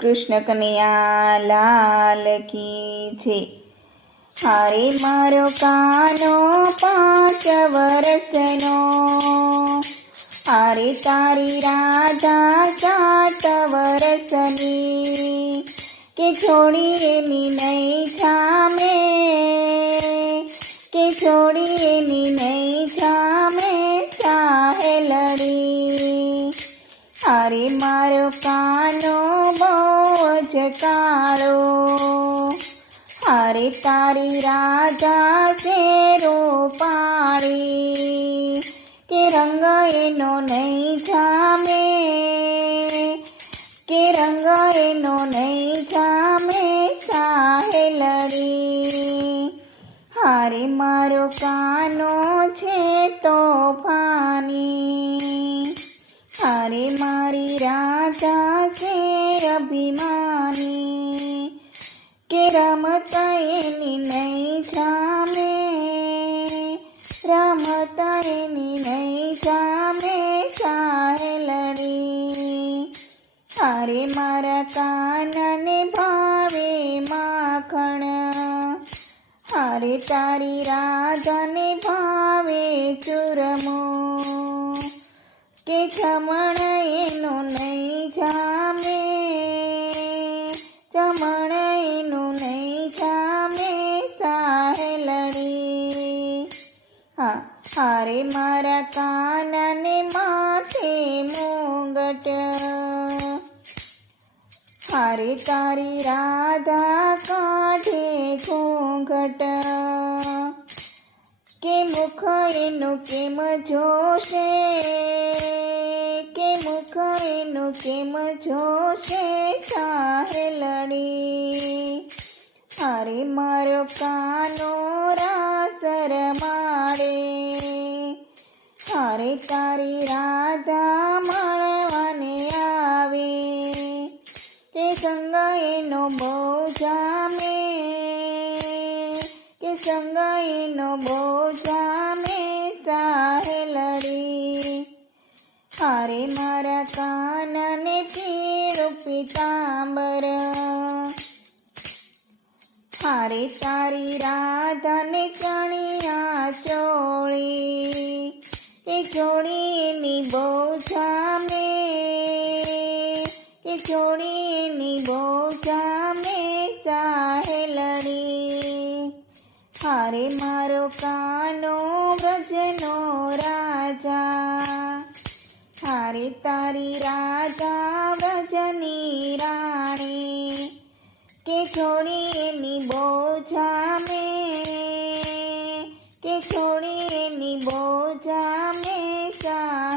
કૃષ્ણ કનૈયા લાલ કી છે. હારે મારો કાનો 5 વર્ષનો, હારે તારી રાધા 7 વર્ષની, કે છોડી એની નહીં છામે, કે છોડી એની નહીં છામે સાહેલડી. હારે મારો કાનો બહુ જ કાળો, હારે તારી રાધા છે રૂપાળી, કે રંગ એનો નહીં જામે, કે રંગ એનો નહીં જામે સાહેલડી. હારે મારો કાનો છે તોફાની, હારે મારી રાધા છે અભિમાની, કે રમતા એની નહીં જામે, રમતા એની નહીં જામે સાહેલડી. હારે મારા કાનને ભાવે માખણ, હારે તારી રાધાને ભાવે ચૂરમું, કે જમણ એનું નહીં જામે, જમણ એનું નહીં જામે સાહેલડી. હારે મારા કાનને માથે મુંગટ, હારે તારી રાધા કાઢે ઘૂંઘટ, કે મુખ એનું કેમ જોશે, કે મુખ એનું કેમ જોશે સાહેલડી. હારે મારો કાનો રાસ રમાડે, હારે તારી રાધા મળવાને આવે, કે સંગ એનો બહુ જામે, કે સંગ એનો બહુ જામે સાહેલડી. હારે મારા કાનને પીળું પીતાંબર, હારે તારી રાધાને ચણિયા ચોળી, કે ચોળી એની બહુ જામે, કે ચોળી એની બહુ જામે સાહેલડી. હારે મારો કાનો વ્રજનો રાજા, હારે તારી રાધા વ્રજની રાણી, કે છોડી એની બહુ જામે, કે છોડી એની બહુ જામે સા